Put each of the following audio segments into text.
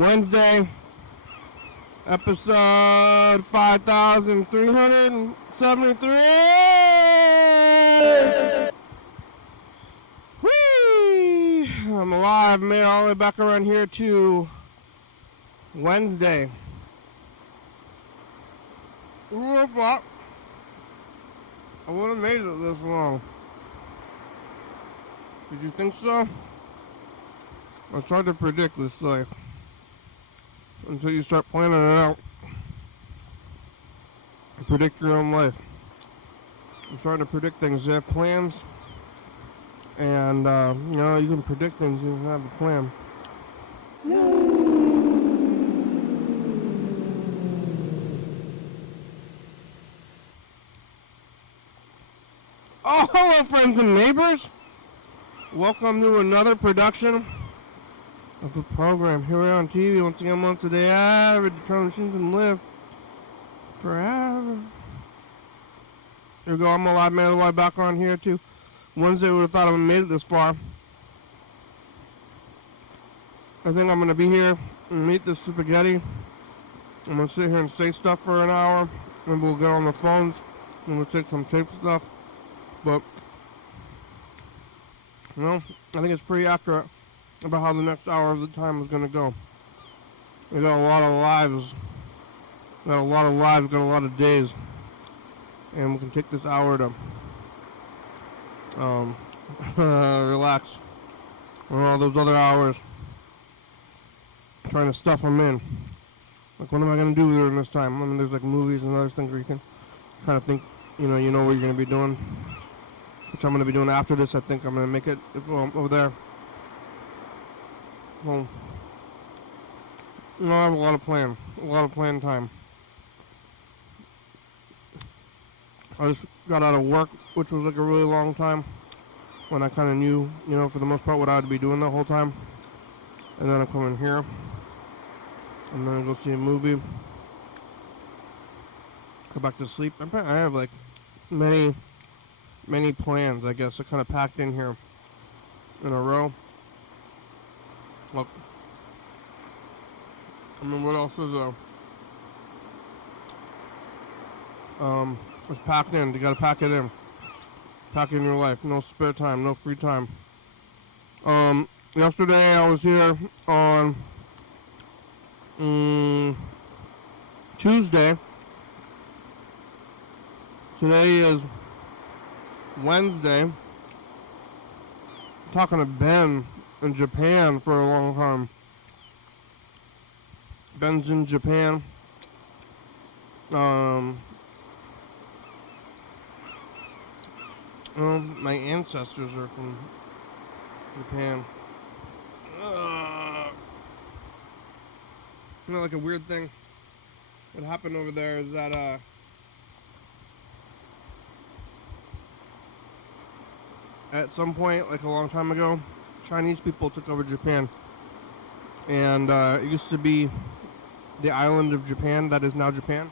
Wednesday, episode 5373. Whee! I'm alive, made it all the way back around here to Wednesday. Who would have thought I would have made it this long? Did you think so? I tried to predict this life until you start planning it out. Predict your own life. I'm trying to predict things. You have plans, and you can predict things. You can have a plan. Oh, hello, friends and neighbors. Welcome to another production of the program here on TV. Once again, once a day, average Detroit machines and live forever. Here we go. I'm alive, man. Otherwise, back on here too. Wednesday, would have thought I would have made it this far. I think I'm gonna be here and meet this spaghetti. I'm gonna sit here and say stuff for an hour. Maybe we'll get on the phones and we'll take some tape stuff. But I think it's pretty accurate about how the next hour of the time is going to go. We got a lot of lives. Got a lot of days. And we can take this hour to relax. And all those other hours trying to stuff them in. Like, what am I going to do during this time? I mean, there's like movies and other things where you can kind of think, you know what you're going to be doing. Which I'm going to be doing after this. I think I'm going to make it over there. Well, I have a lot of plan time. I just got out of work, which was like a really long time, when I kind of knew, for the most part, what I'd be doing the whole time. And then I come in here, and then I go see a movie, go back to sleep. I have like many plans, I guess, are kind of packed in here in a row. Look, I mean, what else is it's packed in. You gotta pack it in. Pack it in your life. No spare time, no free time. Yesterday I was here on Tuesday. Today is Wednesday. I'm talking to Ben in Japan for a long time. Ben's in Japan. My ancestors are from Japan. Like a weird thing that happened over there is that at some point, like a long time ago, Chinese people took over Japan. And it used to be the island of Japan, that is now Japan,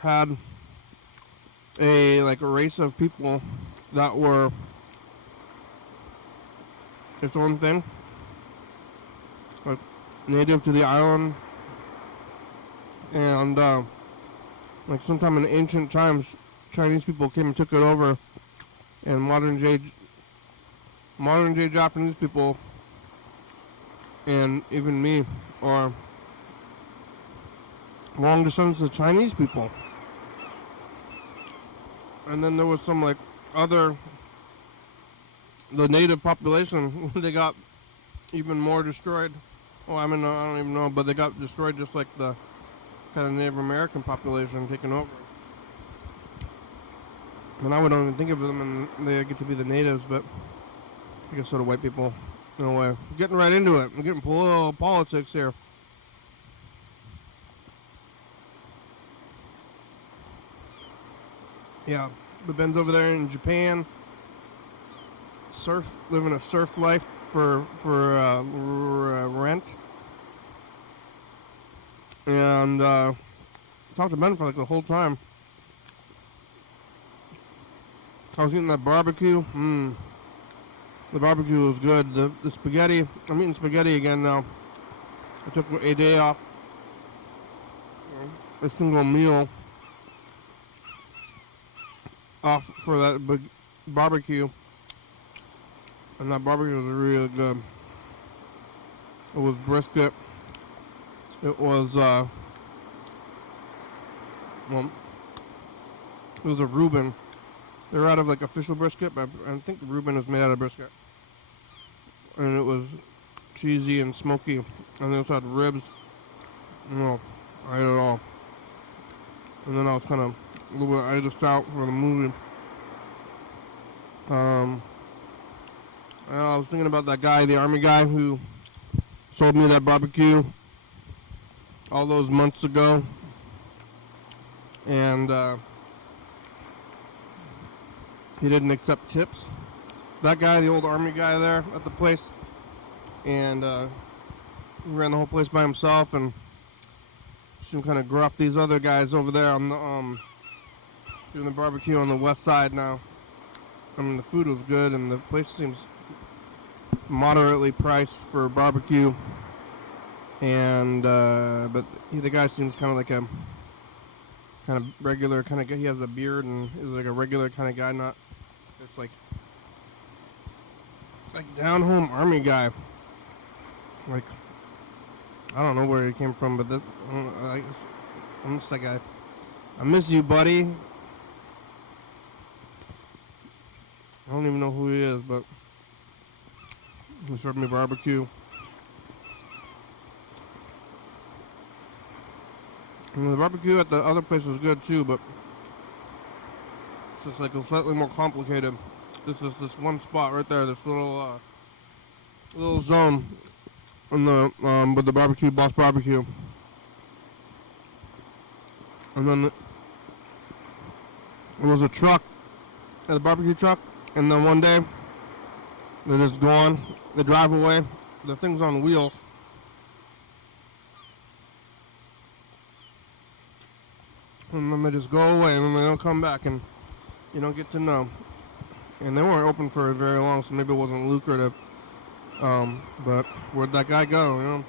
had a race of people that were its own thing, like native to the island. And like sometime in ancient times, Chinese people came and took it over, and modern day Japanese people, and even me, are long descendants of Chinese people. And then there was some the native population, they got even more destroyed. Well, I mean, I don't even know, but they got destroyed just like the kind of Native American population taken over. And I wouldn't even think of them, and they get to be the natives, but I guess sort of white people, in a way. Getting right into it. I'm getting politics here. Yeah, but Ben's over there in Japan, living a surf life for rent. And talked to Ben for the whole time. I was eating that barbecue. The barbecue was good. The spaghetti, I'm eating spaghetti again now. I took a day off. A single meal off for that big barbecue. And that barbecue was really good. It was brisket. It was, well, it was a Reuben. They're out of like official brisket, but I think the Reuben is made out of brisket. And it was cheesy and smoky. And they also had ribs. No, I ate it all. And then I was kind of a little bit, I just out for the movie. I was thinking about that guy, the army guy who sold me that barbecue all those months ago. And he didn't accept tips. That guy, the old army guy there at the place. And he ran the whole place by himself and some kind of gruff these other guys over there on the doing the barbecue on the west side now. I mean, the food was good and the place seems moderately priced for barbecue. And but the guy seems kind of like a kind of regular kind of guy. He has a beard and is like a regular kind of guy, not just like down home army guy. Like, I don't know where he came from, but this, I'm just like, I miss you, buddy. I don't even know who he is, but he served me barbecue. And the barbecue at the other place was good too, but it's just like a slightly more complicated. This is this one spot right there, this little zone in the with the barbecue, Boss Barbecue. And then there was a truck, a barbecue truck, and then one day they just gone. They drive away. The thing's on wheels. And then they just go away, and then they don't come back, and you don't get to know. And they weren't open for very long, so maybe it wasn't lucrative. But where'd that guy go, you know?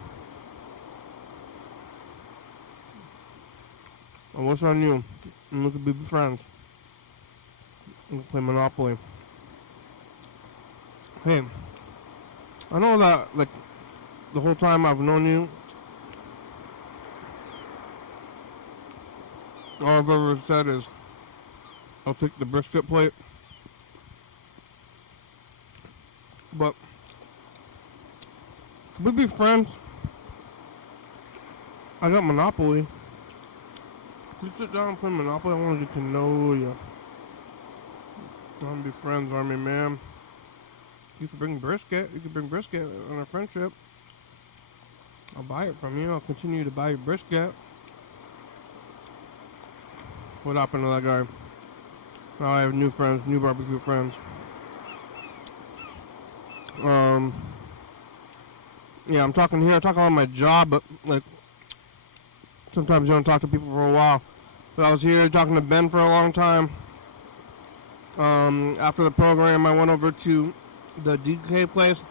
I wish I knew. And we could be friends. We could play Monopoly. Hey, I know that, like, the whole time I've known you, all I've ever said is, I'll take the brisket plate. But, could we be friends? I got Monopoly. Could you sit down and play Monopoly? I want to get to know you. I want to be friends, Army man. You could bring brisket. You could bring brisket on our friendship. I'll buy it from you. I'll continue to buy your brisket. What happened to that guy? Now I have new friends, new barbecue friends. Yeah, I'm talking here. I'm talking on my job, but like sometimes you don't talk to people for a while. But I was here talking to Ben for a long time. After the program, I went over to the DK place.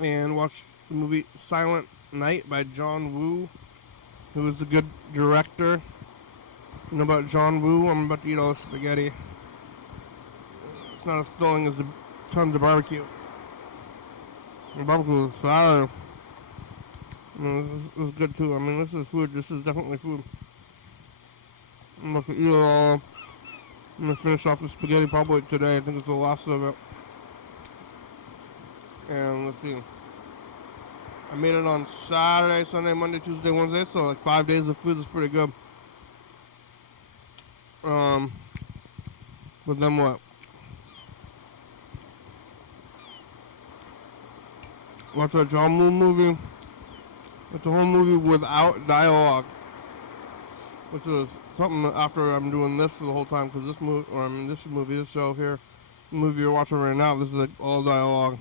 And watched the movie Silent Night by John Woo, who is a good director. You know about John Woo? I'm about to eat all the spaghetti. It's not as filling as the tons of barbecue. The barbecue was fire. It was good too. I mean, this is food. This is definitely food. I'm about to eat it all. I'm going to finish off the spaghetti probably today. I think it's the last of it. And let's see. I made it on Saturday, Sunday, Monday, Tuesday, Wednesday. So like 5 days of food is pretty good. But then what? Watch that John Woo movie. It's a whole movie without dialogue. Which is something after I'm doing this for the whole time. Because this movie, this show here, the movie you're watching right now, this is like all dialogue.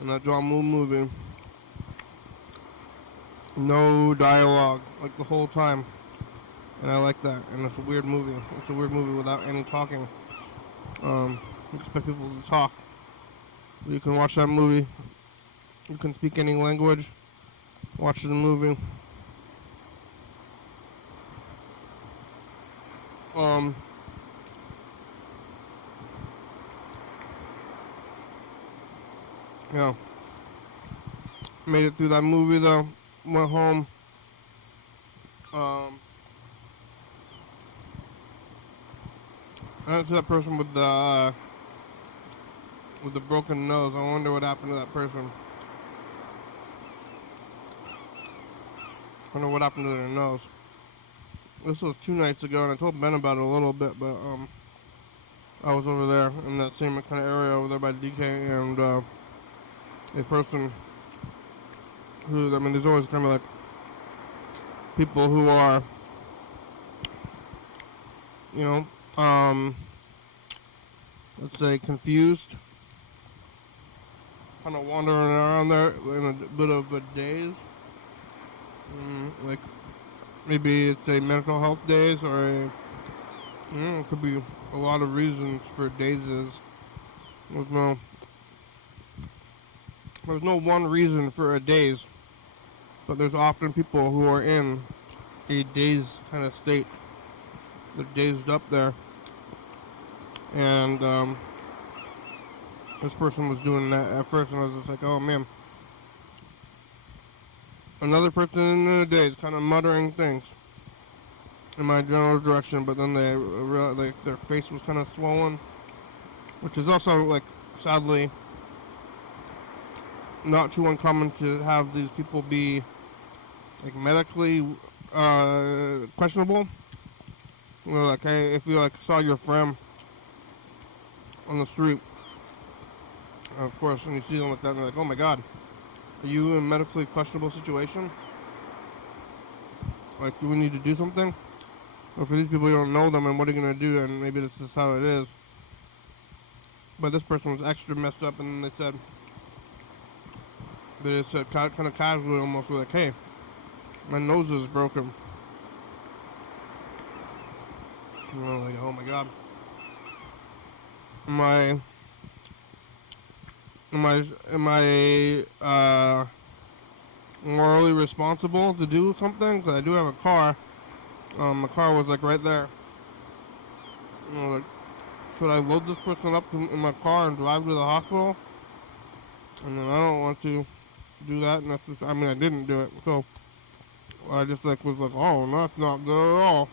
And that John Woo movie, no dialogue, like the whole time. and I like that. And it's a weird movie. It's a weird movie without any talking. You expect people to talk. You can watch that movie. You can speak any language. Watch the movie. Yeah. Made it through that movie though. Went home. I see that person with the broken nose. I wonder what happened to that person. I wonder what happened to their nose. This was 2 nights ago, and I told Ben about it a little bit, but I was over there in that same kind of area over there by DK, and a person who, I mean, there's always kind of like people who are, you know, let's say confused, kind of wandering around there in a bit of a daze. Like maybe it's a mental health daze, or a, it could be a lot of reasons for dazes. There's no one reason for a daze, but there's often people who are in a dazed kind of state. They're dazed up there, and this person was doing that at first, and I was just like, oh man. Another person in the daze, kind of muttering things in my general direction, but then they realized, like, their face was kind of swollen, which is also, like, sadly not too uncommon to have these people be, like, medically questionable. You know, like, hey, if you, like, saw your friend on the street, of course, when you see them like that, they're like, oh my god, are you in a medically questionable situation? Like, do we need to do something? Or for these people, you don't know them, and what are you going to do? And maybe this is how it is. But this person was extra messed up, and they said, kind of casually almost, like, hey, my nose is broken. And I was like, oh my god. Am I morally responsible to do something? Because I do have a car. My car was like right there. You know, like, should I load this person up in my car and drive to the hospital? And then I don't want to do that. And that's just, I mean, I didn't do it. So I just like was like, oh, no, that's not good at all.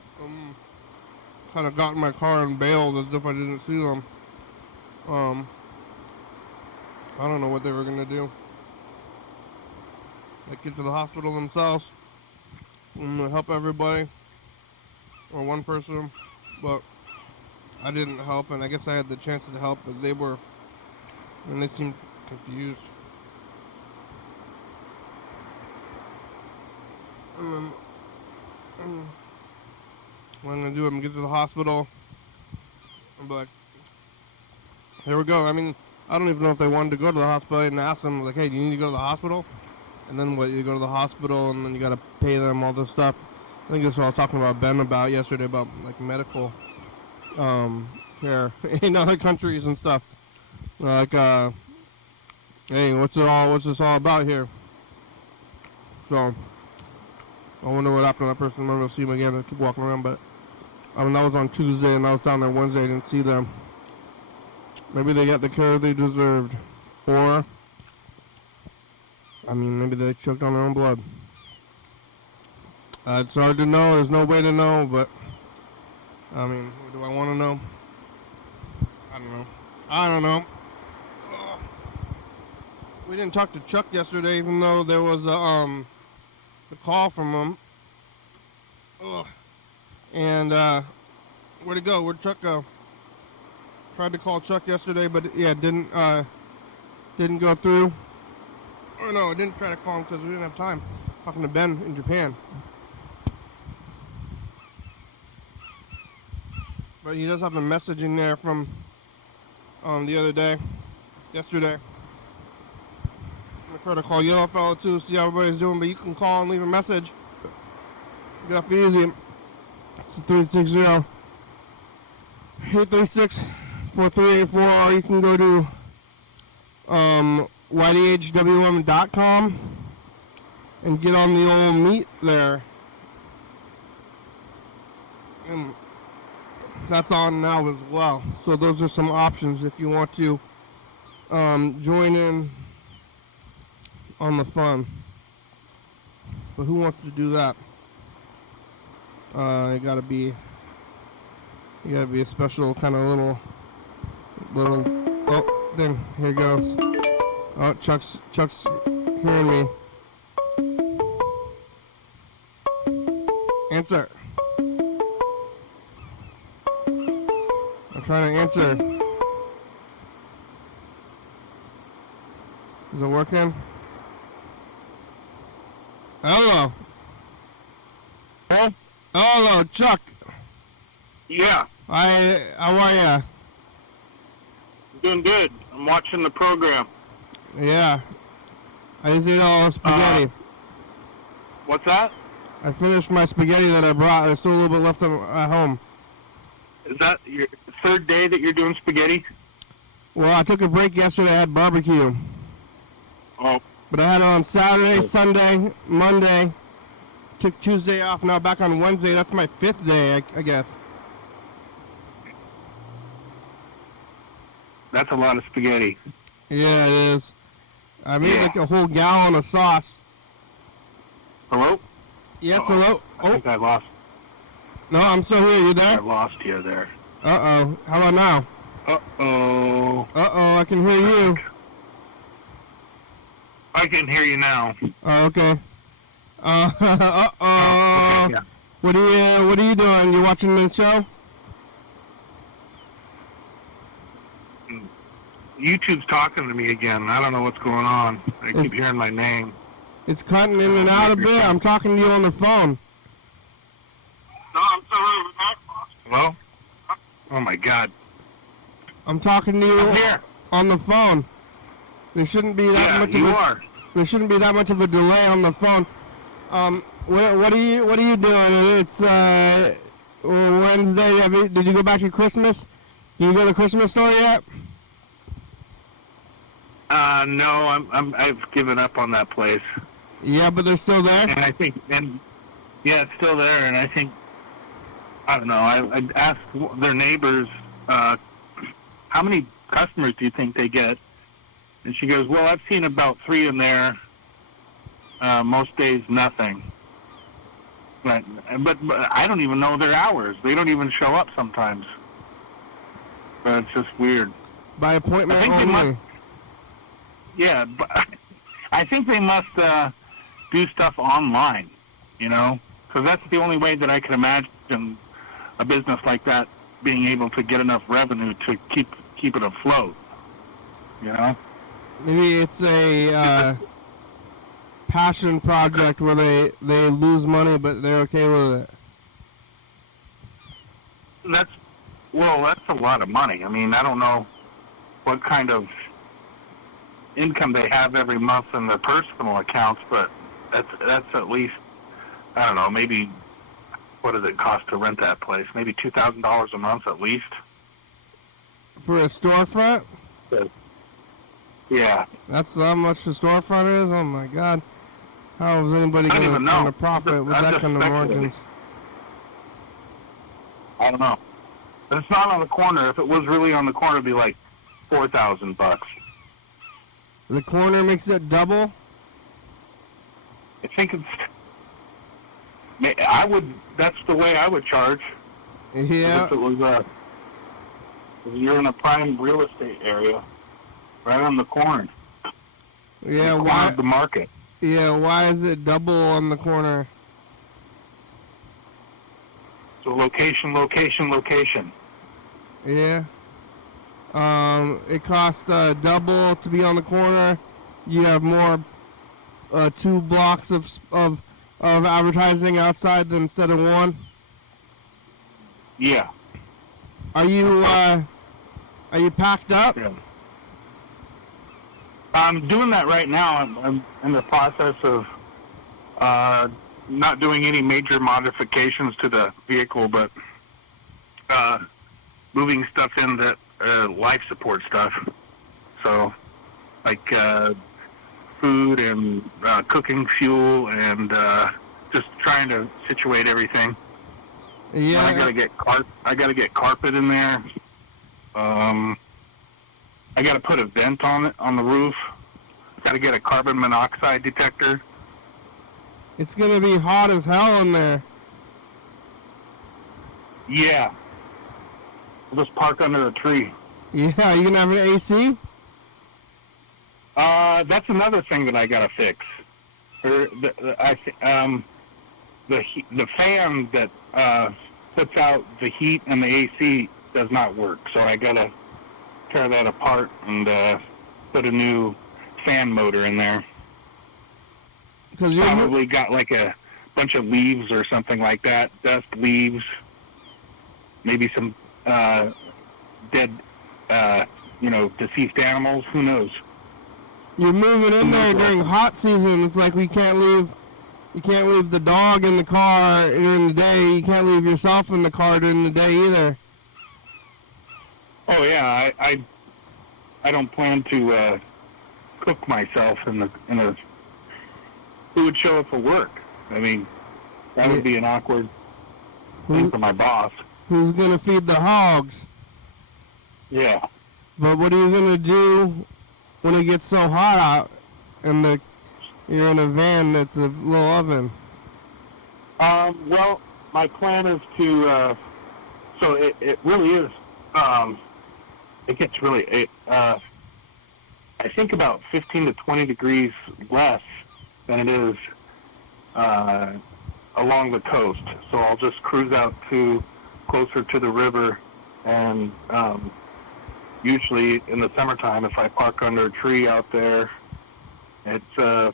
Kind of got in my car and bailed as if I didn't see them. I don't know what they were gonna do. Like, get to the hospital themselves and help everybody, or one person, but I didn't help, and I guess I had the chance to help, but they seemed confused. And then what I'm gonna do, I'm gonna get to the hospital, and be like, here we go. I mean, I don't even know if they wanted to go to the hospital. I didn't ask them, like, hey, do you need to go to the hospital? And then what, you go to the hospital, and then you gotta pay them all this stuff. I think that's what I was talking about Ben about yesterday, about, like, medical care in other countries and stuff. Like, hey, what's this all about here? So, I wonder what happened to that person. I'm not gonna see him again. I keep walking around, but I mean, that was on Tuesday, and I was down there Wednesday. I didn't see them. Maybe they got the care they deserved, or I mean, maybe they choked on their own blood. It's hard to know. There's no way to know, but I mean, do I want to know? I don't know. We didn't talk to Chuck yesterday, even though there was a call from him. And where'd it go? Where'd Chuck go? Tried to call Chuck yesterday, but yeah, didn't go through. Or no, I didn't try to call him because we didn't have time. Talking to Ben in Japan. But he does have a message in there from the other day, yesterday. I'm gonna try to call Yellow Fellow too, see how everybody's doing, but you can call and leave a message. Get off easy. It's 360-836-4384, or you can go to YDHWM.com and get on the old meet there. And that's on now as well. So those are some options if you want to join in on the fun. But who wants to do that? You gotta be a special kind of little. Oh, then here goes. Oh, Chuck's hearing me. Answer. I'm trying to answer. Is it working? Hello. Huh? Hello, Chuck. Yeah, How are ya? doing good. I'm watching the program. Yeah. I just ate all the spaghetti. What's that? I finished my spaghetti that I brought. There's still a little bit left at home. Is that your third day that you're doing spaghetti? Well, I took a break yesterday. I had barbecue. Oh, But I had it on Saturday, Sunday, Monday. Took Tuesday off. Now back on Wednesday. That's my 5th day, I guess. that's a lot of spaghetti. Yeah, it is. I made Yeah. like a whole gallon of sauce. Hello? Yes, Uh-oh. hello? I think I lost. No, I'm still here. You I there? lost you there. Uh-oh. How about now? Uh-oh. Uh-oh, I can hear you. I can hear you now. Oh, okay. Uh-oh. Okay, yeah. What are you doing? You watching the show? YouTube's talking to me again. I don't know what's going on. I keep hearing my name. It's cutting in and out a bit. I'm talking to you on the phone. No, I'm sorry. Hello? Oh, my God. I'm talking to you I'm here. on the phone. There shouldn't be that Yeah, much you of a, are. There shouldn't be that much of a delay on the phone. What are you doing? It's Wednesday. Did you go back to Christmas? Did you go to the Christmas store yet? No, I've given up on that place. Yeah, but they're still there. And I think, yeah, it's still there. And I think, I don't know. I asked their neighbors, how many customers do you think they get? And she goes, well, I've seen about 3 in there. Most days, nothing. But I don't even know their hours. They don't even show up sometimes. But it's just weird. By appointment I think they only. Yeah, but I think they must do stuff online, you know, because that's the only way that I can imagine a business like that being able to get enough revenue to keep it afloat, you know. Maybe it's a passion project where they lose money, but they're okay with it. That's a lot of money. I mean, I don't know what kind of income they have every month in their personal accounts, but that's at least, I don't know, maybe, what does it cost to rent that place? Maybe $2,000 a month at least. For a storefront? Yeah. That's how much the storefront is? Oh my God. How is anybody I don't even know. going to profit with I'm that just kind of speculating. margins? I don't know. But it's not on the corner. If it was really on the corner, it'd be like $4,000. The corner makes it double? I think that's the way I would charge. Yeah. If it was if you're in a prime real estate area, right on the corner. Yeah, the corner why? of the market. Yeah, why is it double on the corner? So location. Yeah. It costs double to be on the corner. You have more 2 blocks of advertising outside than instead of 1. Yeah. Are you packed up? Yeah. I'm doing that right now. I'm in the process of not doing any major modifications to the vehicle, but moving stuff in that life support stuff. So, like food and cooking fuel, and just trying to situate everything. Yeah. I gotta get carpet in there. I gotta put a vent on it on the roof. Gotta get a carbon monoxide detector. It's gonna be hot as hell in there. Yeah. We'll just park under a tree. Yeah, you gonna have an AC? That's another thing that I gotta fix. The fan that puts out the heat and the AC does not work, so I gotta tear that apart and put a new fan motor in there. Because you Probably got like a bunch of leaves or something like that, dust, leaves, maybe some dead, deceased animals. Who knows? You're moving in there during hot season. It's like you can't leave the dog in the car during the day. You can't leave yourself in the car during the day either. Oh yeah, I don't plan to cook myself in a. Who would show up for work? I mean, that would be an awkward thing for my boss. Who's gonna feed the hogs? Yeah. But what are you gonna do when it gets so hot out and you're in a van that's a little oven? Well, my plan is to. So it really is. It gets really. I think about 15 to 20 degrees less than it is along the coast. So I'll just cruise out to closer to the river, and usually in the summertime, if I park under a tree out there, it's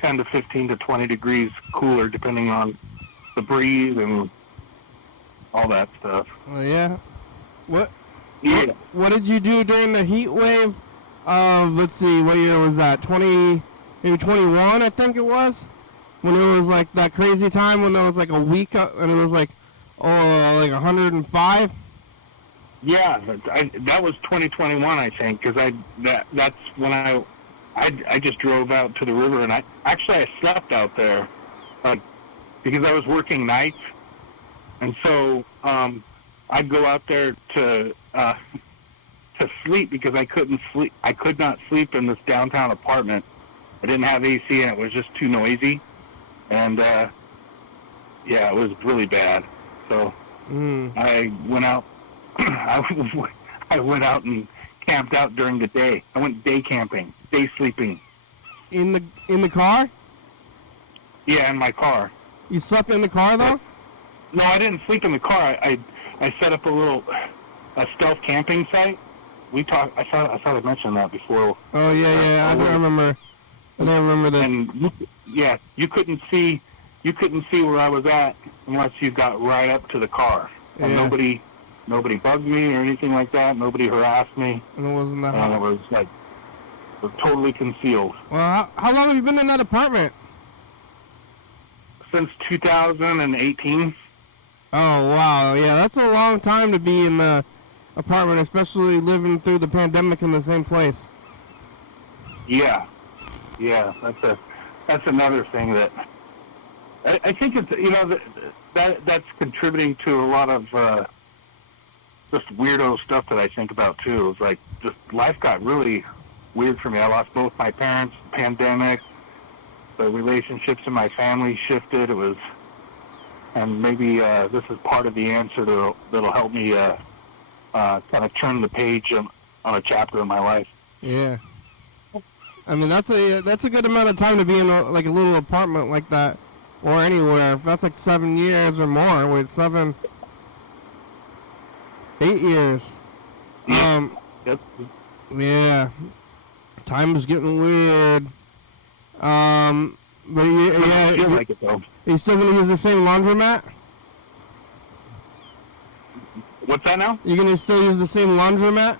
10 to 15 to 20 degrees cooler, depending on the breeze and all that stuff. Oh yeah. What? Yeah. What did you do during the heat wave of, let's see, what year was that? 20, maybe 21, I think it was? When it was like that crazy time when there was like a week and it was like 105? Yeah, that was 2021, I think, because that's when I just drove out to the river, and I slept out there, because I was working nights, and so I'd go out there to sleep because I couldn't sleep. I could not sleep in this downtown apartment. I didn't have AC, and it was just too noisy, and it was really bad. So I went out. I went out and camped out during the day. I went day camping, day sleeping. In the car? Yeah, in my car. You slept in the car though? No, I didn't sleep in the car. I set up a stealth camping site. I thought I mentioned that before. Oh yeah. I don't remember. I don't remember this. And you couldn't see where I was at unless you got right up to the car. And nobody bugged me or anything like that. Nobody harassed me. And it wasn't that hot. And it was totally concealed. Well, how long have you been in that apartment? Since 2018. Oh, wow. Yeah, that's a long time to be in the apartment, especially living through the pandemic in the same place. Yeah, that's another thing that I think it's that's contributing to a lot of just weirdo stuff that I think about too. It's like just life got really weird for me. I lost both my parents, the pandemic, the relationships in my family shifted. It was, and maybe this is part of the answer that'll help me kind of turn the page on a chapter of my life. Yeah. I mean, that's a good amount of time to be in a little apartment like that, or anywhere. If that's like 7 years or more. Wait, 8 years. Yep. Yeah. Time is getting weird. But I feel like it though. Are you still gonna use the same laundromat? What's that now? You gonna still use the same laundromat?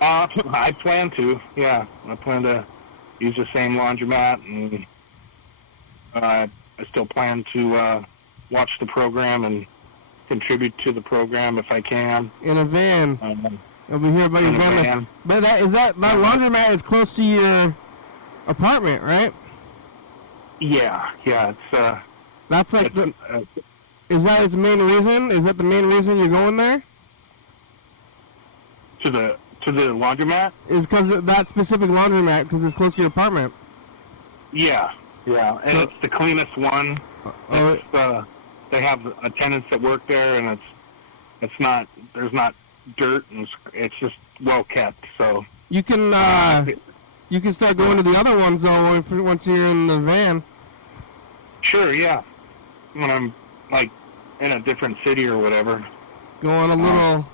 I plan to. Yeah, I plan to use the same laundromat, and I still plan to watch the program and contribute to the program if I can. In a van. Over here by your van. But that laundromat is close to your apartment, right? Yeah. It's that's like is that its main reason? Is that the main reason you're going there? To the laundromat? Is because that specific laundromat because it's close to your apartment. Yeah, and it's the cleanest one. They have attendants that work there, and it's not there's not dirt, and it's just well kept. So you can start going to the other ones though once you're in the van. Sure, yeah. When I'm like in a different city or whatever. Go on a little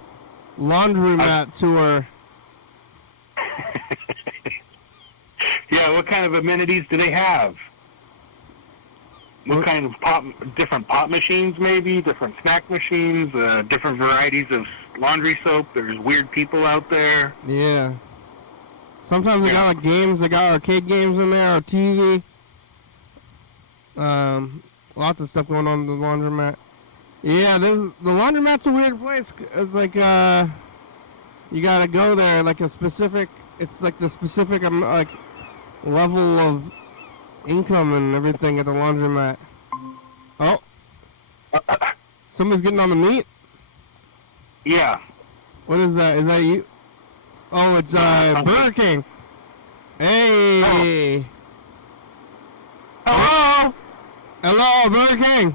laundromat tour. Yeah, what kind of amenities do they have? What kind of different pop machines maybe, different snack machines, different varieties of laundry soap. There's weird people out there. Yeah. Sometimes they got like games, they got arcade games in there, or TV. Lots of stuff going on in the laundromat. Yeah, the laundromat's a weird place. It's like, you gotta go there, like it's like the specific, like, level of income and everything at the laundromat. Oh. Somebody's getting on the meat? Yeah. What is that? Is that you? Oh, it's Burger King. Hey. Hello. Hello, Burger King.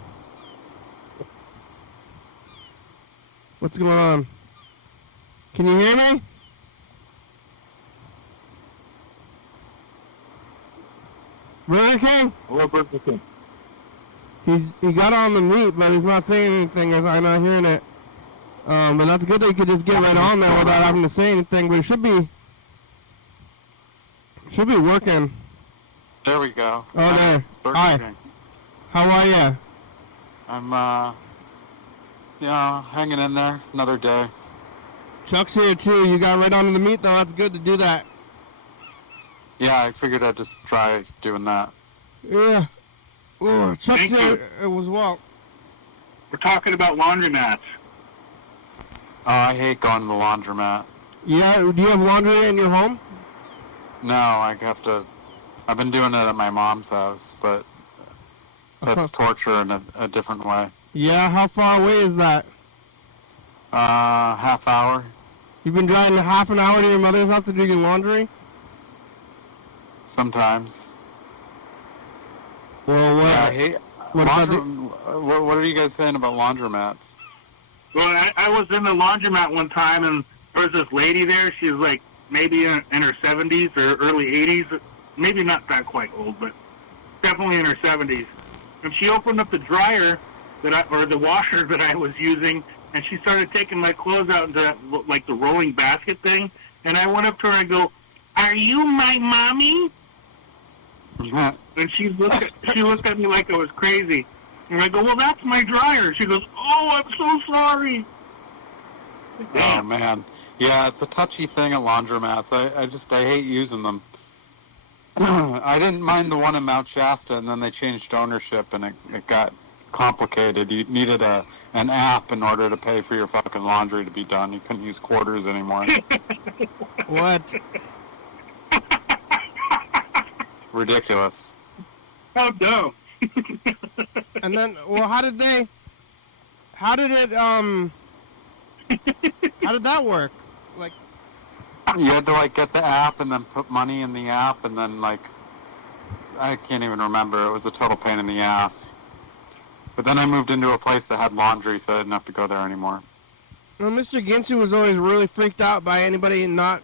What's going on? Can you hear me? Burger King? Hello, Burger King. He got on the meat, but he's not saying anything as I'm not hearing it. But that's good that you could just get right on there without having to say anything. But it should be working. There we go. Oh, there. Hi. King. How are ya? I'm, hanging in there. Another day. Chuck's here too. You got right onto the meat though. That's good to do that. Yeah, I figured I'd just try doing that. Yeah. Oh, Chuck's here. It was well. We're talking about laundromats. Oh, I hate going to the laundromat. Yeah. Do you have laundry in your home? No, I've been doing it at my mom's house, but that's torture in a different way. Yeah. How far away is that? Half hour. You've been driving half an hour to your mother's house to do your laundry? Sometimes. Well, what? Yeah, I hate what are you guys saying about laundromats? Well, I was in the laundromat one time, and there was this lady there. She was like maybe in her 70s or early 80s. Maybe not that quite old, but definitely in her 70s. And she opened up the dryer or the washer that I was using, and she started taking my clothes out into that, like the rolling basket thing. And I went up to her and go, "Are you my mommy?" And she looked at me like I was crazy. And I go, "Well, that's my dryer." She goes, "Oh, I'm so sorry." Oh, man. Yeah, it's a touchy thing at laundromats. I hate using them. I didn't mind the one in Mount Shasta, and then they changed ownership, and it got complicated. You needed an app in order to pay for your fucking laundry to be done. You couldn't use quarters anymore. What? Ridiculous. Oh, no. And then, well, how did that work? Like, you had to, get the app and then put money in the app, and then, I can't even remember. It was a total pain in the ass. But then I moved into a place that had laundry, so I didn't have to go there anymore. well, Mr. Ginsu was always really freaked out by anybody not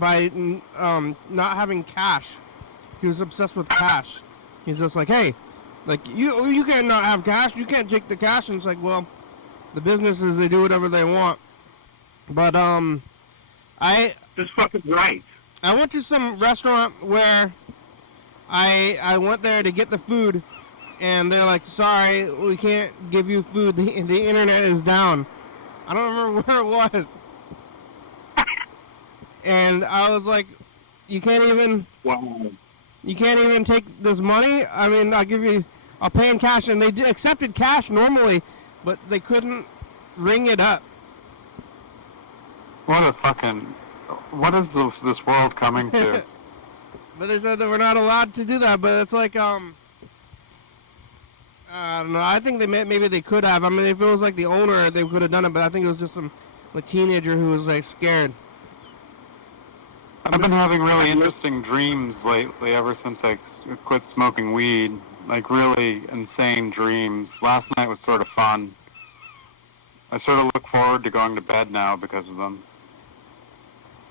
having cash. He was obsessed with cash. He's just like, hey, you can't not have cash. You can't take the cash. And it's like, well, the businesses, they do whatever they want. But That's fucking right. I went to some restaurant where I went there to get the food, and they're like, sorry, we can't give you food. The internet is down. I don't remember where it was. And I was like, you can't even Wow. take this money? I mean, I'll give you I'll pay in cash, and they accepted cash normally, but they couldn't ring it up. What is this world coming to? But they said that we're not allowed to do that. But it's like, I don't know. I think maybe they could have. I mean, if it was like the owner, they could have done it. But I think it was just some teenager who was like scared. I've been having really interesting dreams lately ever since I quit smoking weed. Like really insane dreams. Last night was sort of fun. I sort of look forward to going to bed now because of them.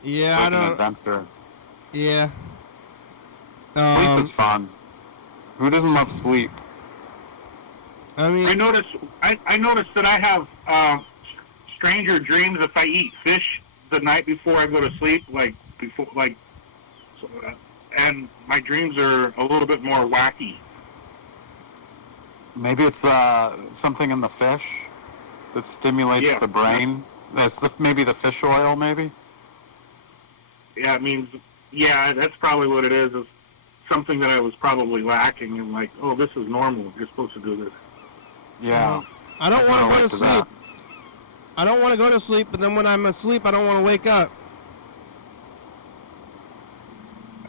Yeah, it's like I don't. An adventure. Yeah. Sleep is fun. Who doesn't love sleep? I mean, I noticed that I have stranger dreams if I eat fish the night before I go to sleep, and my dreams are a little bit more wacky. Maybe it's something in the fish that stimulates the brain. That's maybe the fish oil, maybe? Yeah, it means, that's probably what it is. It's something that I was probably lacking, and like, oh, this is normal. You're supposed to do this. Yeah. I don't want to go to sleep. That. I don't want to go to sleep, but then when I'm asleep, I don't want to wake up.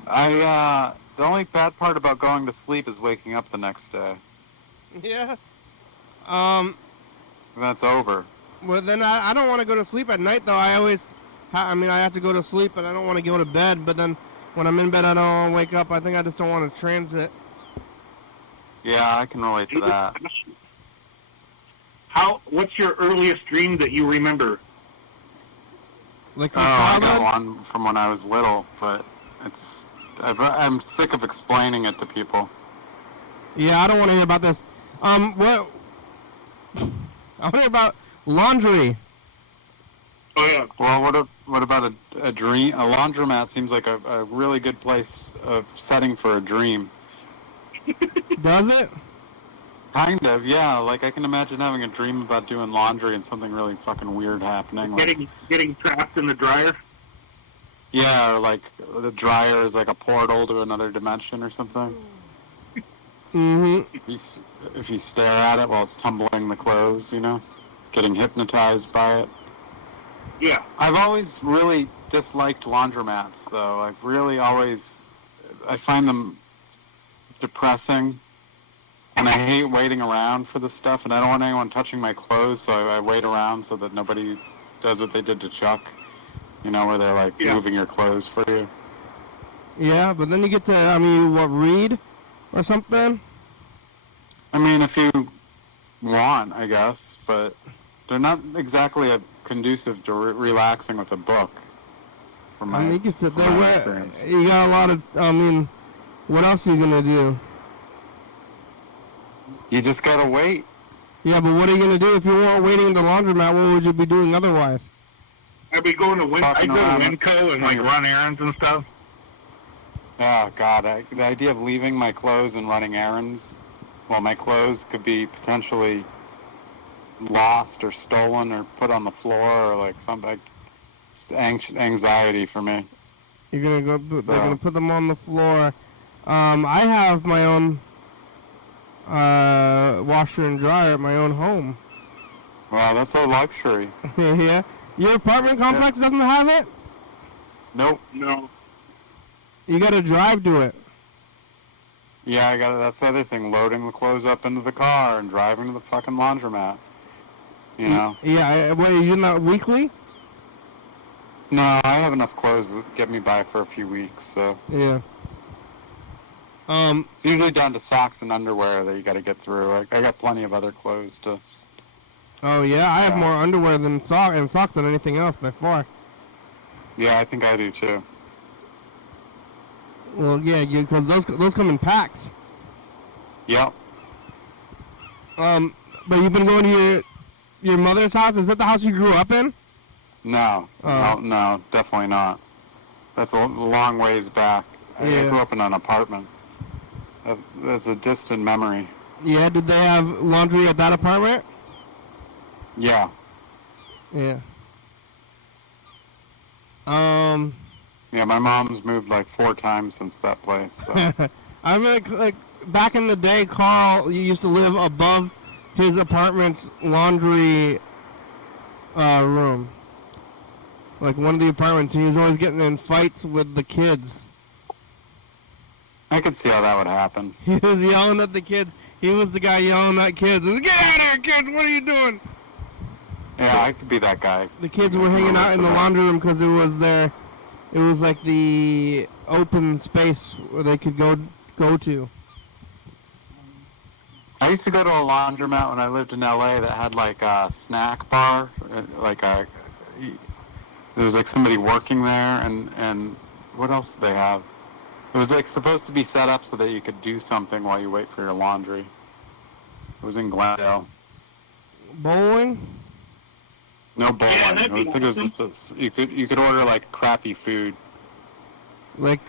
The only bad part about going to sleep is waking up the next day. Yeah. That's over. Well, then I don't want to go to sleep at night, though. I always, I have to go to sleep, and I don't want to go to bed. But then when I'm in bed, I don't want to wake up. I think I just don't want to transit. Yeah, I can relate to that. What's your earliest dream that you remember? Like I got one from when I was little, but I'm sick of explaining it to people. Yeah, I don't want to hear about this. What? I want to hear about laundry. Oh yeah. Well, what about a dream? A laundromat seems like a really good place, setting for a dream. Does it? Kind of, yeah. Like I can imagine having a dream about doing laundry and something really fucking weird happening. Getting trapped in the dryer. Yeah, or like the dryer is like a portal to another dimension or something. Mm-hmm. If you stare at it while it's tumbling the clothes, getting hypnotized by it. Yeah. I've always really disliked laundromats, though. I find them depressing, and I hate waiting around for the stuff, and I don't want anyone touching my clothes, so I wait around so that nobody does what they did to Chuck, where they're like moving your clothes for you. Yeah, but then you get to, read or something? I mean, if you want, I guess, but they're not exactly conducive to relaxing with a book. You can sit there. You got a lot of, what else are you going to do? You just got to wait. Yeah, but what are you going to do if you weren't waiting in the laundromat? What would you be doing otherwise? I'd be going to Winco and run errands and stuff. Oh, God. The idea of leaving my clothes and running errands, my clothes could be potentially lost or stolen or put on the floor or like something. It's anxiety for me. You're going to go, they're going to put them on the floor. I have my own washer and dryer at my own home. Wow, that's a luxury. Yeah. Your apartment complex doesn't have it? Nope. No. You got to drive to it. Yeah, that's the other thing, loading the clothes up into the car and driving to the fucking laundromat. Yeah, what, are you doing that weekly? No, I have enough clothes to get me by for a few weeks, so. Yeah. It's usually down to socks and underwear that you got to get through. I got plenty of other clothes to. Oh yeah, I have more underwear than socks than anything else by far. Yeah, I think I do too. Well, yeah, because those come in packs. Yep. But you've been going to your mother's house. Is that the house you grew up in? No, no, definitely not. That's a long ways back. I grew up in an apartment. That's a distant memory. Yeah, did they have laundry at that apartment? Yeah. Yeah. Yeah, my mom's moved like 4 times since that place. So. I'm like back in the day, Carl used to live above his apartment's laundry room. Like one of the apartments, he was always getting in fights with the kids. I could see how that would happen. He was yelling at the kids. He was the guy yelling at kids. Get out of here, kids! What are you doing? Yeah, I could be that guy. The kids were hanging out in the laundry room because it was their, it was like the open space where they could go to. I used to go to a laundromat when I lived in LA that had like a snack bar, like a. There was like somebody working there, and what else did they have? It was like supposed to be set up so that you could do something while you wait for your laundry. It was in Glendale. Bowling? No bowling. Yeah, I think it was just you could order like crappy food. Like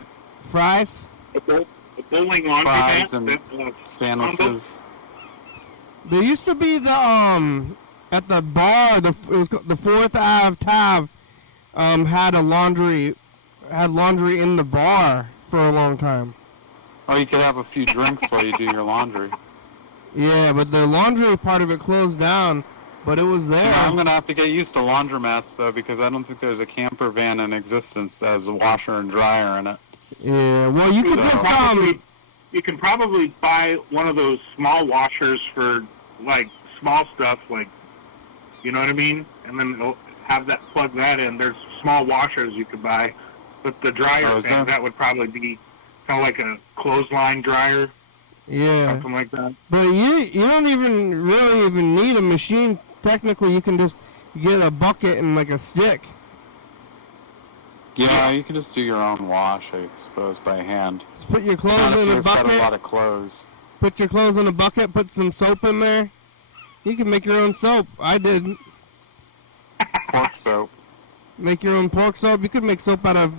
fries? A bowling laundry Fries mat. and sandwiches. There used to be the at the bar, it was the 4th Ave Tav, had laundry in the bar for a long time. Oh, you could have a few drinks while you do your laundry. Yeah, but the laundry part of it closed down, but it was there. Yeah, I'm gonna have to get used to laundromats though, because I don't think there's a camper van in existence that has a washer and dryer in it. Yeah, well, you could just You can probably buy one of those small washers for like small stuff, like, you know what I mean? And then it'll have that, plug that in. There's small washers you could buy, but the dryer thing, that would probably be kind of like a clothesline dryer. Yeah. Something like that. But you don't even really need a machine. Technically, you can just get a bucket and like a stick. Yeah, you can just do your own wash, I suppose, by hand. Just put your clothes in a bucket. Got a lot of clothes. Put your clothes in a bucket. Put some soap in there. You can make your own soap. I did. Pork soap. Make your own pork soap. You could make soap out of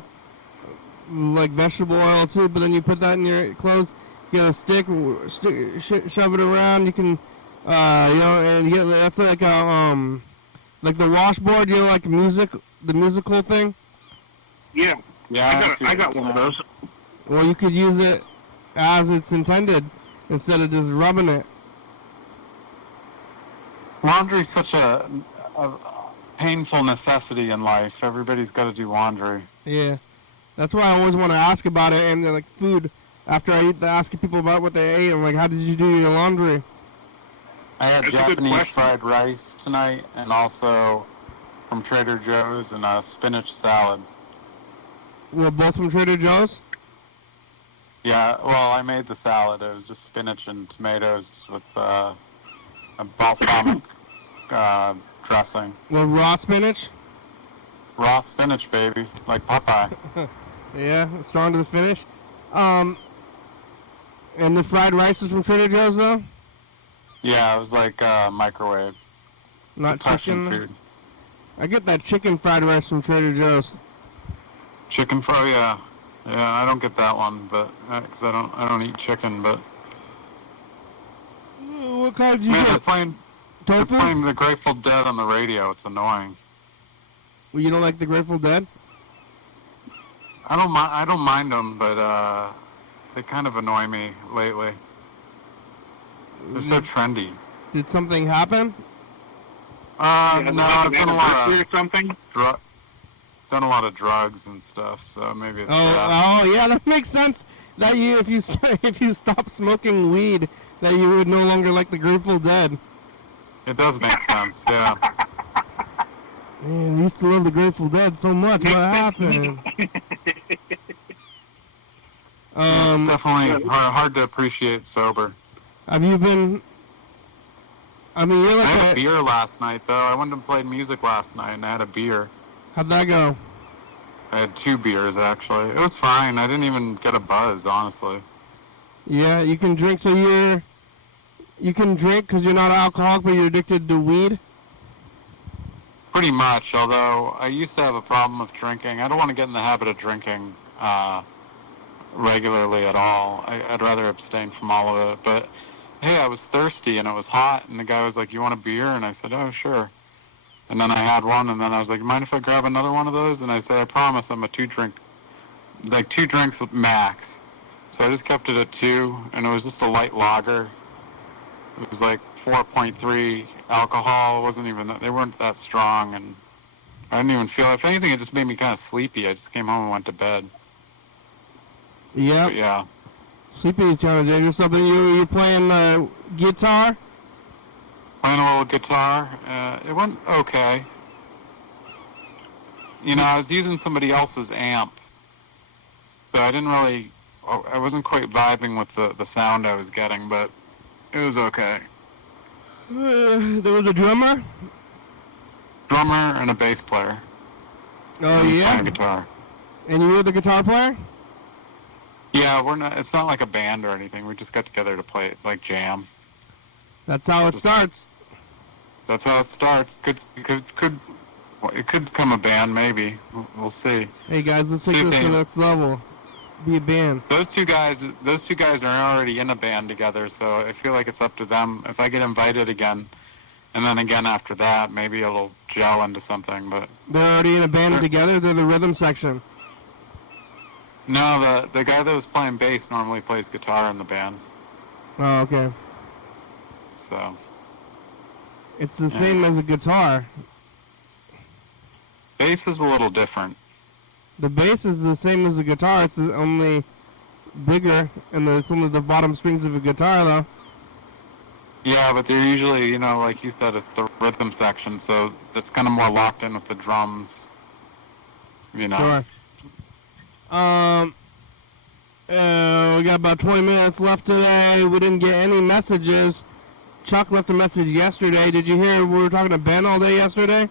like vegetable oil too, but then you put that in your clothes. Get a stick, shove it around. You can, and you get that's like a like the washboard. You know, like the musical thing. Yeah. Yeah, I got one of those. Well, you could use it as it's intended instead of just rubbing it. Laundry's such a painful necessity in life. Everybody's got to do laundry. Yeah, that's why I always want to ask about it. And like food, after I eat, asking people about what they ate. I'm like, how did you do your laundry? I had That's Japanese fried rice tonight, and also from Trader Joe's and a spinach salad. Well, both from Trader Joe's? Yeah, well, I made the salad. It was just spinach and tomatoes with a balsamic dressing. Well, raw spinach? Raw spinach, baby, like Popeye. Yeah, strong to the finish. And the fried rice is from Trader Joe's, though? Yeah, it was like microwave. Not Passion chicken? food. I get that chicken fried rice from Trader Joe's. Chicken fry, yeah. Yeah, I don't get that one, but because I don't eat chicken. But What kind do you man, get? they're Tofu? playing the Grateful Dead on the radio. It's annoying. Well, you don't like the Grateful Dead? I don't mind them, but they kind of annoy me lately. They're so trendy. Did something happen? No, I've done a lot or something. Done a lot of drugs and stuff, so maybe it's Oh, yeah, that makes sense. That if you stop smoking weed, that you would no longer like the Grateful Dead. It does make sense, yeah. Man, I used to love the Grateful Dead so much. What happened? It's definitely hard to appreciate sober. Have you been? I mean, you're I like had a beer last night, though. I went and played music last night, and I had a beer. How'd that go? I had 2 beers, actually. It was fine. I didn't even get a buzz, honestly. Yeah, you can drink. So you can drink because you're not an alcoholic, but you're addicted to weed. Pretty much, although I used to have a problem with drinking. I don't want to get in the habit of drinking regularly at all. I'd rather abstain from all of it. But, hey, I was thirsty, and it was hot, and the guy was like, you want a beer? And I said, oh, sure. And then I had one, and then I was like, mind if I grab another one of those? And I said, I promise I'm a 2 drinks max. So so I just kept it at 2, and it was just a light lager. It was like 4.3 alcohol. It wasn't even that, they weren't that strong, and I didn't even feel, if anything, it just made me kind of sleepy. I just came home and went to bed. Yep. But yeah. Sleepy is kind of dangerous. Something you playing guitar? Playing a little guitar. It went okay. You know, I was using somebody else's amp, so I didn't really, I wasn't quite vibing with the sound I was getting, but it was okay. There was a drummer? Drummer and a bass player. Oh, yeah? Playing guitar. And you were the guitar player? Yeah, we're not, it's not like a band or anything. We just got together to play, like, jam. That's how it starts. That's how it starts. It could become a band, maybe. We'll see. Hey guys, let's take this to the next level. Be a band. Those two guys are already in a band together, so I feel like it's up to them. If I get invited again, and then again after that, maybe it'll gel into something. But they're already in a band together. They're the rhythm section. No, the guy that was playing bass normally plays guitar in the band. Oh, okay. So it's the same as a guitar. Bass is a little different. The bass is the same as the guitar. It's only bigger, and some of the bottom strings of a guitar, though. Yeah, but they're usually, you know, like you said, it's the rhythm section, so it's kind of more locked in with the drums. You know. Sure. We got about 20 minutes left today. We didn't get any messages. Chuck left a message yesterday. Did you hear we were talking to Ben all day yesterday?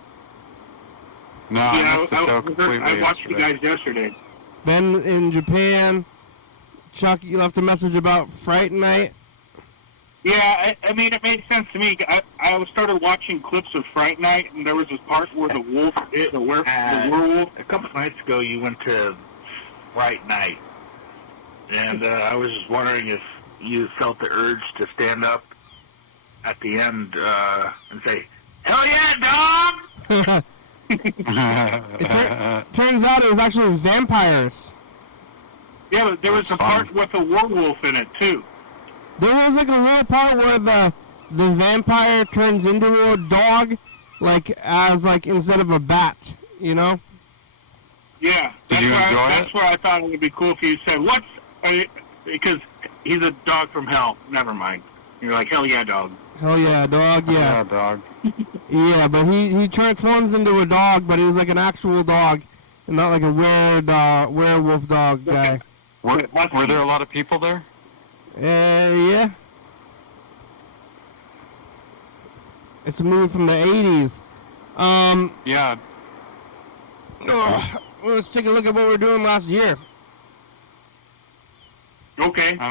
No, yeah, I missed the show completely I watched yesterday. you guys yesterday. Ben in Japan. Chuck, you left a message about Fright Night. Yeah, I mean, it made sense to me. I started watching clips of Fright Night, and there was this part where the werewolf. A couple nights ago, you went to Fright Night, and I was just wondering if you felt the urge to stand up at the end and say, "Hell yeah, dog!" Turns out it was actually vampires. Yeah, but there was a part with a werewolf in it, too. There was like a little part where the vampire turns into a dog, instead of a bat, you know? Yeah. Did you enjoy it? That's where I thought it would be cool if you said, because he's a dog from hell. Never mind. You're like, hell yeah, dog. Hell yeah, dog, yeah. Yeah, dog. Yeah, but he transforms into a dog, but he's like an actual dog, and not like a weird werewolf dog guy. Were there a lot of people there? Yeah. It's a movie from the 80s. Yeah. Let's take a look at what we're doing last year. Okay. I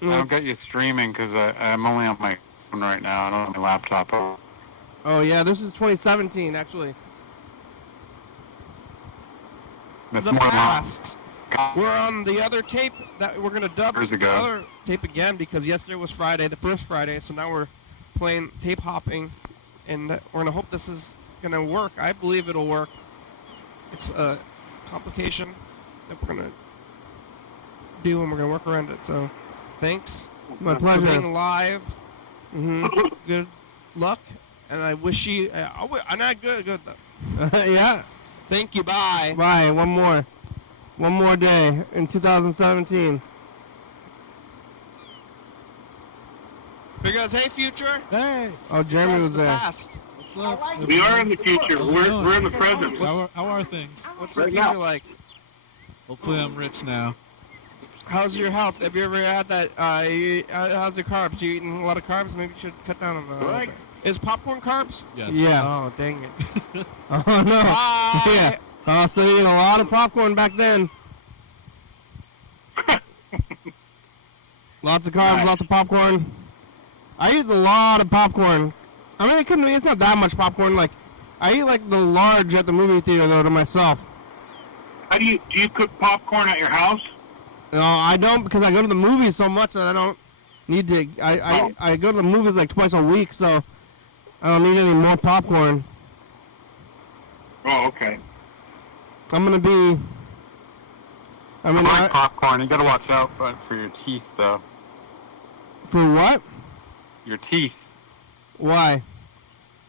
don't get you streaming because I'm only on my phone right now. I don't have my laptop. Oh yeah, this is 2017 actually. That's The more past. long. We're on the other tape that we're going to dub Years ago. the other tape again because yesterday was Friday, the first Friday, so now we're playing tape hopping, and we're going to hope this is going to work. I believe it'll work. It's a complication that we're going to do, and we're going to work around it, so thanks My for pleasure. being live. Mm-hmm. Good luck, and I wish you... I'm not good though. Yeah. Thank you, bye. Bye. One more day in 2017. Here goes, hey, future. Hey, Oh, Jeremy That's was the there. past. what's up? We are in the future. How's it going? We're in the present. How are things? What's the future like? Hopefully I'm rich now. How's your health? Have you ever had that? How's the carbs? You eating a lot of carbs? Maybe you should cut down on the. Is popcorn carbs? Yes. Yeah. Oh, dang it. Oh no. Bye. Yeah. I was eating a lot of popcorn back then. Lots of carbs, lots of popcorn. I eat a lot of popcorn. I mean, it's not that much popcorn. Like, I eat like the large at the movie theater though to myself. How do you cook popcorn at your house? No, I don't because I go to the movies so much that I don't need to. I go to the movies like twice a week, so I don't need any more popcorn. Oh, okay. I'm gonna be I mean, I like popcorn. You gotta watch out for your teeth, though. for what? Your teeth. Why?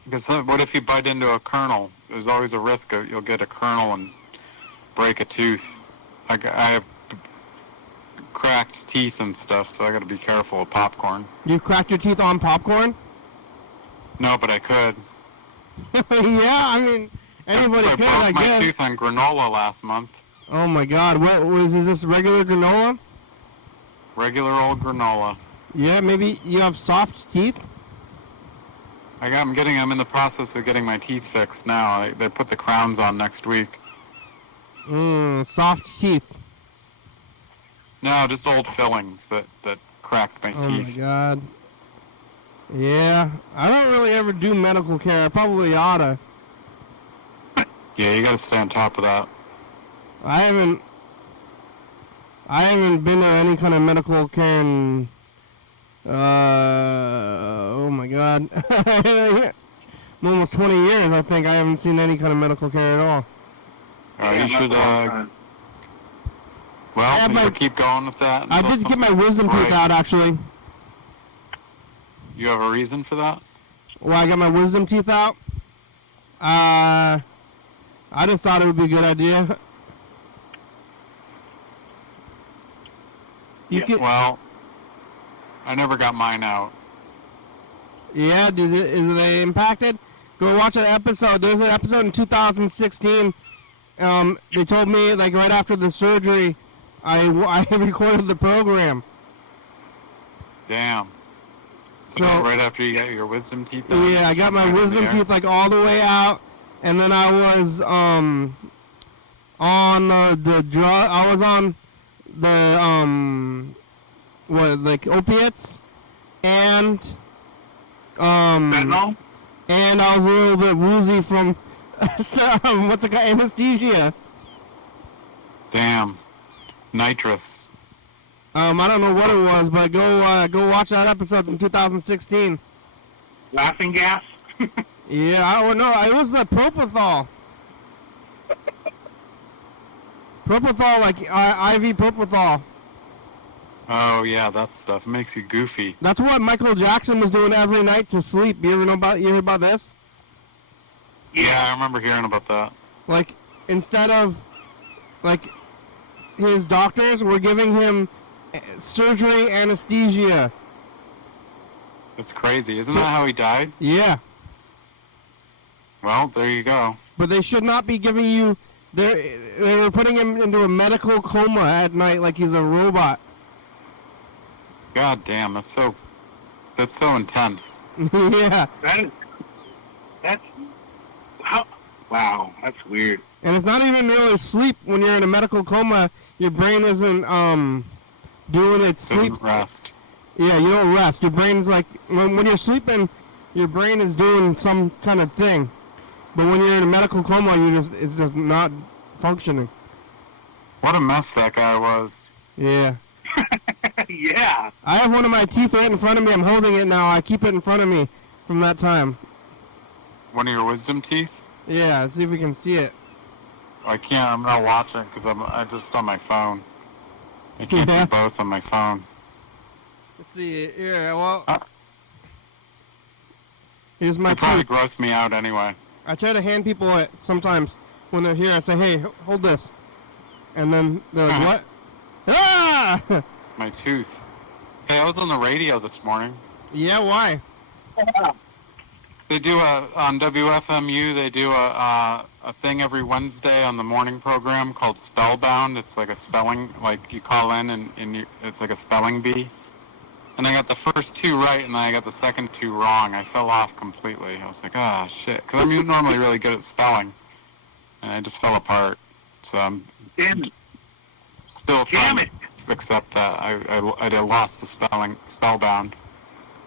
Because what if you bite into a kernel? There's always a risk you'll get a kernel and break a tooth. I have cracked teeth and stuff, so I gotta be careful with popcorn. You cracked your teeth on popcorn? No, but I could. Yeah, I mean, anybody I could, broke I my guess. tooth on granola last month. Oh my God, what was is this regular granola? Regular old granola. Yeah, maybe you have soft teeth? I'm in the process of getting my teeth fixed now. They put the crowns on next week. Soft teeth. No, just old fillings that cracked my Oh teeth. my God. Yeah, I don't really ever do medical care. I probably oughta. Yeah, you gotta stay on top of that. I haven't been to any kind of medical care in, oh my God, almost 20 years. I think I haven't seen any kind of medical care at all. You should, I well, have you my- should keep going with that. I until did get my something wisdom teeth breaks. out, actually. You have a reason for that? Well, I got my wisdom teeth out. I just thought it would be a good idea. You Yeah. can, Well, I never got mine out. yeah, is they impacted? Go watch an episode. There's an episode in 2016. They told me, like, right after the surgery, I recorded the program. Damn. So, right after you got your wisdom teeth out? yeah, I got my Right in the wisdom air? teeth, like, all the way out. And then I was, on the drug, I was on the, like opiates, and, Fentanyl? and I was a little bit woozy from, what's it called, anesthesia. Damn. Nitrous. I don't know what it was, but go watch that episode from 2016. Laughing gas? Yeah, I don't know. It was the propofol. Propofol, like IV propofol. Oh, yeah, that stuff. It makes you goofy. That's what Michael Jackson was doing every night to sleep. You hear about this? Yeah, I remember hearing about that. Like, instead of, like, his doctors were giving him surgery anesthesia. It's crazy. Isn't that how he died? Yeah, Well, there you go. but they should not be giving you. They were putting him into a medical coma at night, like he's a robot. God damn, that's so intense. Yeah, That's, how, wow, that's weird. and it's not even really sleep when you're in a medical coma. Your brain isn't doing its sleep. Doesn't rest. Yeah, you don't rest. Your brain's like when you're sleeping, your brain is doing some kind of thing. But when you're in a medical coma, it's just not functioning. What a mess that guy was. Yeah. Yeah. I have one of my teeth right in front of me. I'm holding it now. I keep it in front of me from that time. One of your wisdom teeth? Yeah, let's see if we can see it. I can't. I'm not watching because I'm just on my phone. I can't Yeah. do both on my phone. Let's see. Yeah, well, Uh. here's my It probably tooth. grossed me out anyway. I try to hand people it sometimes when they're here. I say, hey, hold this. And then they're like, what? Ah! My tooth. Hey, I was on the radio this morning. Yeah, why? They do on WFMU. They do a thing every Wednesday on the morning program called Spellbound. It's like a spelling, like you call in and it's like a spelling bee. And I got the first two right, and then I got the second two wrong. I fell off completely. I was like, ah, shit. Because I'm normally really good at spelling, and I just fell apart. So I'm Damn it. still trying Damn it. to accept that. I lost the spellbound.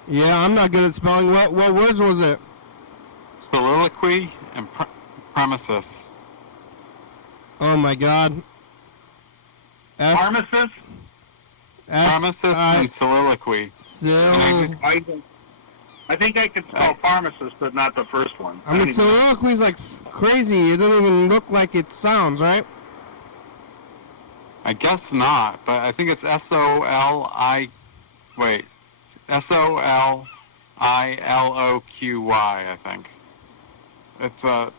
Yeah, I'm not good at spelling. What words was it? Soliloquy and premises. Oh my God. Pharmacist? Premises and soliloquy. I think I could spell pharmacist, but not the first one. I mean, Anyway. soliloquy's like crazy. It doesn't even look like it sounds, right? I guess not, but I think it's S-O-L-I... Wait. S-O-L-I-L-O-Q-Y, I think. It's, I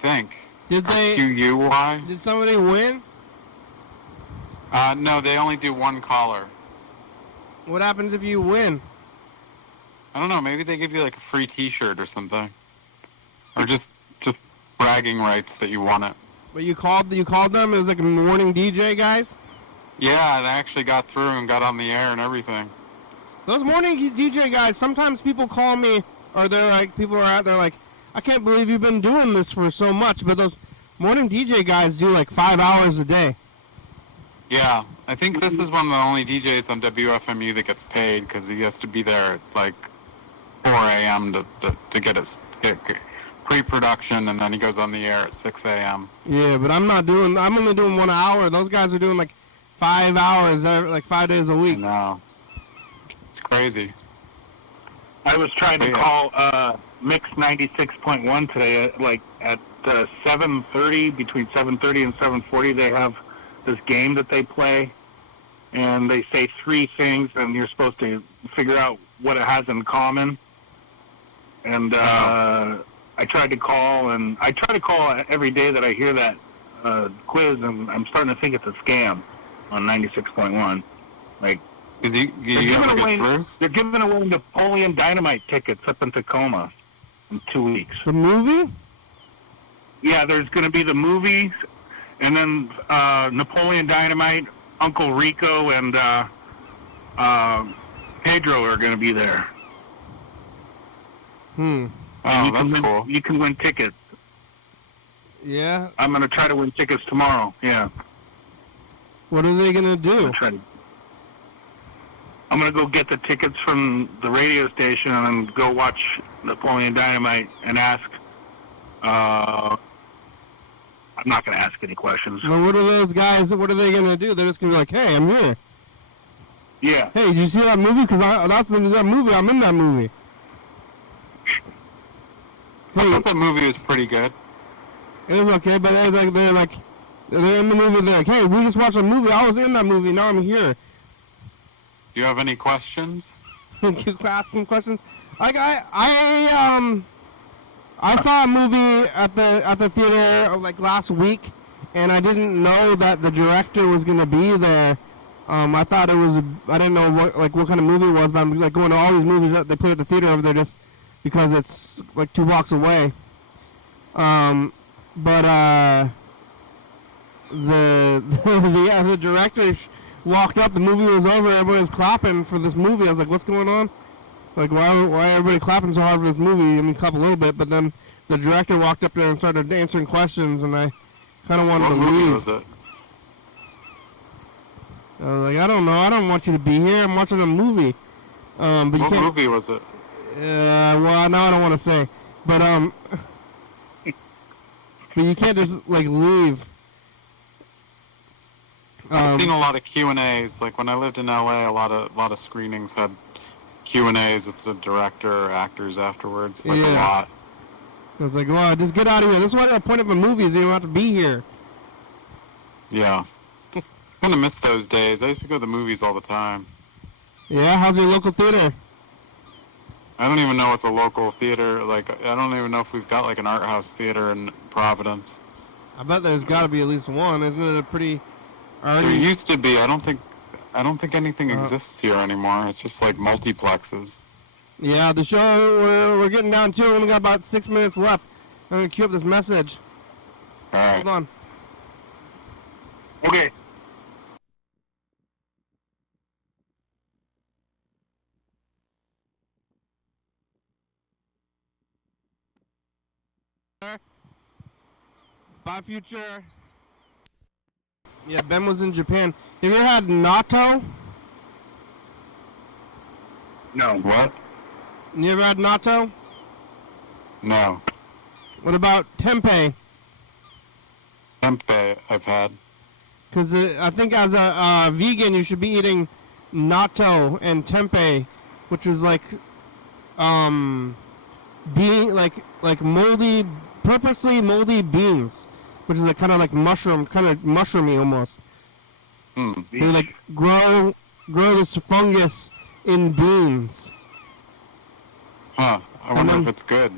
think. Did they? Q-U-Y? Did somebody win? No, they only do one caller. What happens if you win? I don't know, maybe they give you like a free t-shirt or something. Or just bragging rights that you won it. But you called them? It was like morning DJ guys? Yeah, they actually got through and got on the air and everything. Those morning DJ guys, sometimes people call me, or they're like, people are out there like, I can't believe you've been doing this for so much, but those morning DJ guys do like 5 hours a day. Yeah, I think this is one of the only DJs on WFMU that gets paid because he has to be there at like 4 a.m. to get his pre-production, and then he goes on the air at 6 a.m. Yeah, but I'm only doing 1 hour. Those guys are doing like 5 hours, like 5 days a week. No, it's crazy. I was trying to call Mix 96.1 today at 7:30, between 7:30 and 7:40. They have this game that they play, and they say 3 things, and you're supposed to figure out what it has in common. And I tried to call, and I try to call every day that I hear that quiz, and I'm starting to think it's a scam on 96.1. Like, They're giving away Napoleon Dynamite tickets up in Tacoma in 2 weeks. The movie? Yeah, there's going to be the movies, and then Napoleon Dynamite, Uncle Rico, and Pedro are going to be there. Oh, that's cool. You can win tickets. Yeah? I'm going to try to win tickets tomorrow, yeah. What are they going to do? I'm going to go get the tickets from the radio station and then go watch Napoleon Dynamite and ask. I'm not going to ask any questions. Well, what are those guys, what are they going to do? They're just going to be like, hey, I'm here. Yeah. Hey, did you see that movie? Because that's that movie. I'm in that movie. I thought that movie was pretty good. It was okay, but they're in the movie. They're like, hey, we just watched a movie. I was in that movie. Now I'm here. Do you have any questions? You asking questions? Like I saw a movie at the theater like last week, and I didn't know that the director was gonna be there. I thought it was. I didn't know what kind of movie it was, but I'm like going to all these movies that they put at the theater over there just because it's like 2 blocks away. The director walked up. The movie was over. Everybody was clapping for this movie. I was like, "What's going on? Like, why everybody clapping so hard for this movie?" I mean, clap a little bit, but then the director walked up there and started answering questions, and I kind of wanted to leave. What movie was it? I was like, I don't know. I don't want you to be here. I'm watching a movie. But you What can't. movie was it? Well, now I don't want to say, but but you can't just like leave. I've seen a lot of Q&As. Like when I lived in LA, a lot of screenings had Q&As with the director or actors afterwards. Like a lot. I was like, well, just get out of here. This is why the point of a movie is you don't have to be here. Yeah. Kind of miss those days. I used to go to the movies all the time. Yeah, how's your local theater? I don't even know what the local theater, like, I don't even know if we've got, like, an art house theater in Providence. I bet there's got to be at least one. Isn't it a pretty... There used to be. I don't think anything exists here anymore. It's just, like, multiplexes. Yeah, the show, we're getting down to it. We only got about 6 minutes left. I'm going to cue up this message. All right. Hold on. Okay. Bye, future. Yeah, Ben was in Japan. Have you ever had natto? No. What? You ever had natto? No. What about tempeh? Tempeh I've had. Because I think as a vegan, you should be eating natto and tempeh, which is like being like moldy, purposely moldy beans, which is like kind of like mushroom, kind of mushroomy almost. They like grow this fungus in beans. Huh. I wonder if it's good.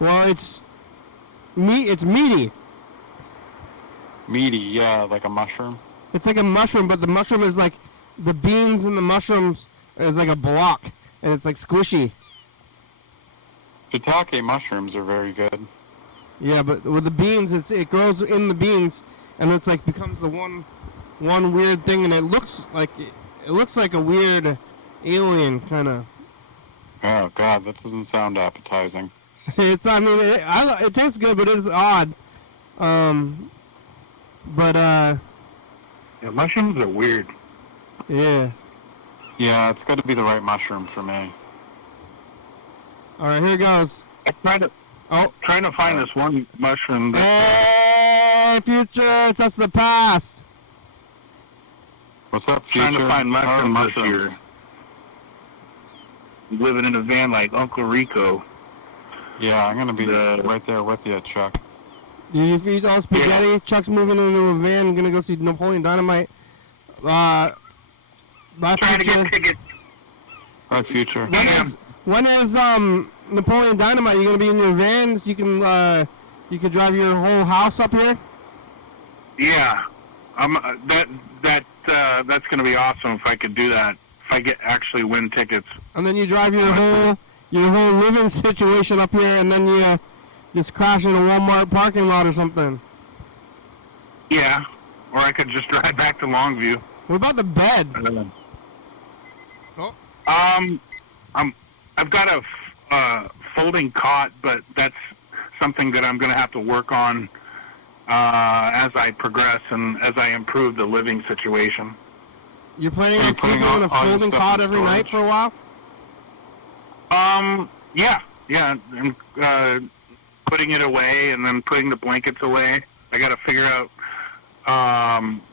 Well, it's meaty. Meaty, yeah, like a mushroom. It's like a mushroom, but the mushroom is like the beans and the mushrooms is like a block, and it's like squishy. Shiitake mushrooms are very good. Yeah, but with the beans, it grows in the beans, and it's like becomes the one weird thing, and it looks like a weird alien kind of. Oh God, that doesn't sound appetizing. It's it tastes good, but it's odd. Yeah, mushrooms are weird. Yeah. Yeah, it's got to be the right mushroom for me. All right, here goes. Trying to find this one mushroom. Hey, future, that's the past. What's up, future? Trying to find mushrooms this year. Mushrooms. Living in a van like Uncle Rico. Yeah, I'm gonna be right there with you, Chuck. Do you eat all spaghetti? Yeah. Chuck's moving into a van, gonna go see Napoleon Dynamite. Bye, Trying to future. get tickets. Right, future. When is Napoleon Dynamite? You gonna be in your van so you can drive your whole house up here? Yeah, that's gonna be awesome if I could do that. If I actually win tickets. And then you drive your whole living situation up here, and then you just crash in a Walmart parking lot or something. Yeah, or I could just drive back to Longview. What about the bed? I've got a folding cot, but that's something that I'm going to have to work on as I progress and as I improve the living situation. You're planning on sleeping on a folding cot every night for a while? Yeah, and putting it away and then putting the blankets away. I got to figure out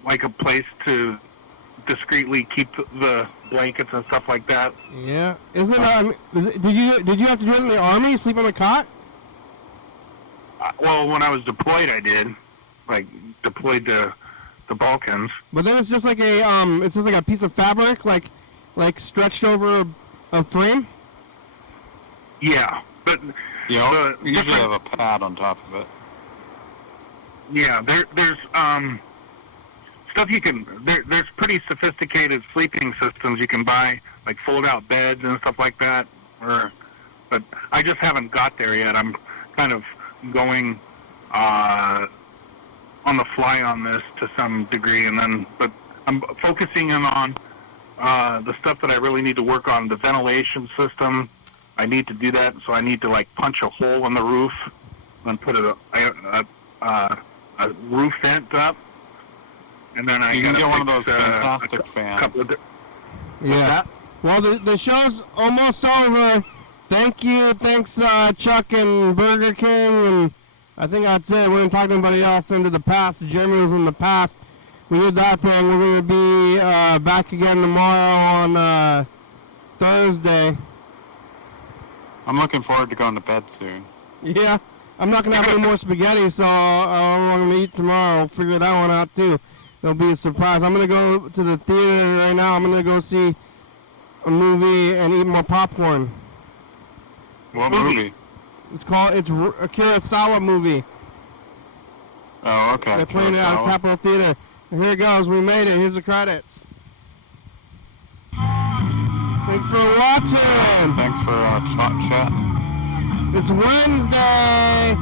like a place to discreetly keep the blankets and stuff like that. Yeah, did you have to do it in the Army? Sleep on a cot? Well, when I was deployed, I did. Like deployed to the Balkans. But then it's just like a piece of fabric, like stretched over a frame. Yeah, but you usually have a pad on top of it. Yeah, there's stuff you can. There's pretty sophisticated sleeping systems you can buy, like fold-out beds and stuff like that. But I just haven't got there yet. I'm kind of going on the fly on this to some degree, but I'm focusing in on the stuff that I really need to work on. The ventilation system, I need to do that, so I need to like punch a hole in the roof and put a roof vent up, and then I can gotta get one of fix, those fantastic fans. Yeah. Well, the show's almost over. Thanks Chuck and Burger King, and I think that's it. We're going to talk to anybody else into the past. Jeremy was in the past. We did that thing. We're going to be back again tomorrow on Thursday. I'm looking forward to going to bed soon. Yeah. I'm not going to have any more spaghetti, so I'm going to eat tomorrow. I'll figure that one out, too. It'll be a surprise. I'm going to go to the theater right now. I'm going to go see a movie and eat more popcorn. What movie? It's a Kurosawa movie. Oh, okay. They're playing it out of Capitol Theater. And here it goes. We made it. Here's the credits. Thanks for watching. Thanks for chatting. It's Wednesday.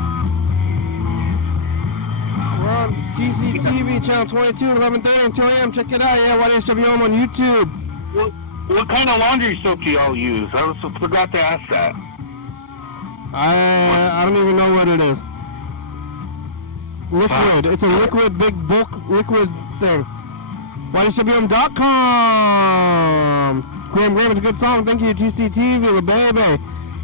We're on TCTV channel 22 at 11:30 and 2 a.m. Check it out. Yeah, YDHWM on YouTube. What kind of laundry soap do y'all use? I forgot to ask that. I don't even know what it is. Liquid. It's a liquid, big bulk liquid thing. YDHWM.com. Graham, it's a good song. Thank you, TCTV, the baby.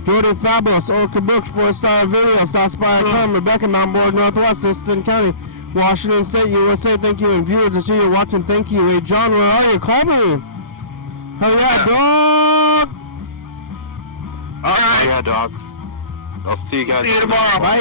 Jordan Fabulous, Orca Books, 4-star video, Stops by Rebecca, Mount Board, Northwest, Thurston County, Washington State, USA. Thank you, and viewers that you're watching. Thank you. Hey, John, where are you? Call me. Hell yeah, dog. All right. Yeah, dog. I'll see you guys tomorrow. Bye.